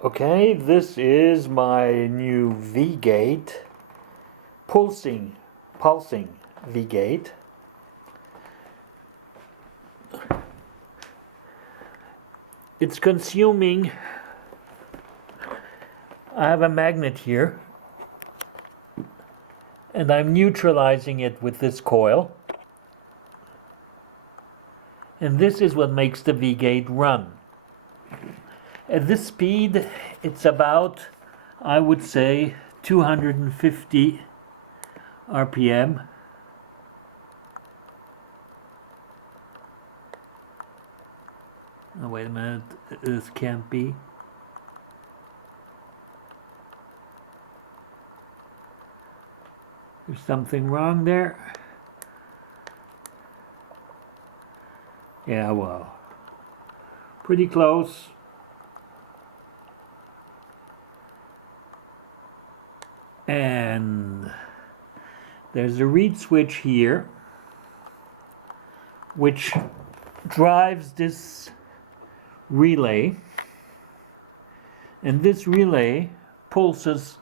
Okay, this is my new Vgate, pulsing Vgate. It's consuming, I have a magnet here, and I'm neutralizing it with this coil. And this is what makes the Vgate run. At this speed, it's about, I would say, 250 RPM. Oh, wait a minute, this can't be. There's something wrong there. Yeah, well, pretty close. And there's a reed switch here which drives this relay, and this relay pulses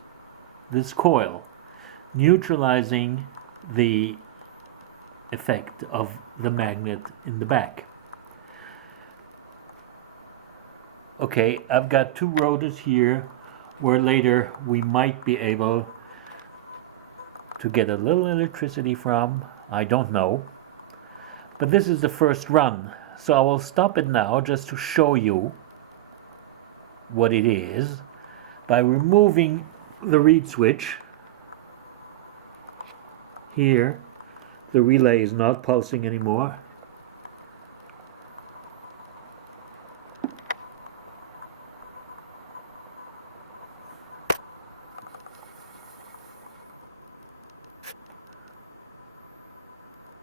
this coil, neutralizing the effect of the magnet in the back. Okay, I've got two rotors here where later we might be able to get a little electricity from. I don't know. But this is the first run, so I will stop it now just to show you what it is by removing the reed switch. Here, the relay is not pulsing anymore.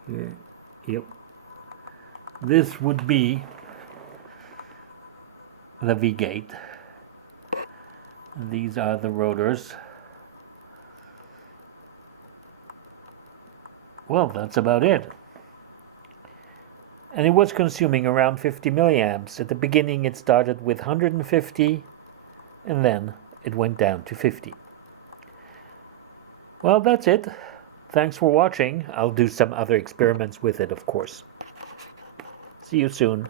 Here, yep. This would be the Vgate. These are the rotors. Well, that's about it. And it was consuming around 50 milliamps. At the beginning it started with 150 and then it went down to 50. Well, that's it. Thanks for watching. I'll do some other experiments with it, of course. See you soon.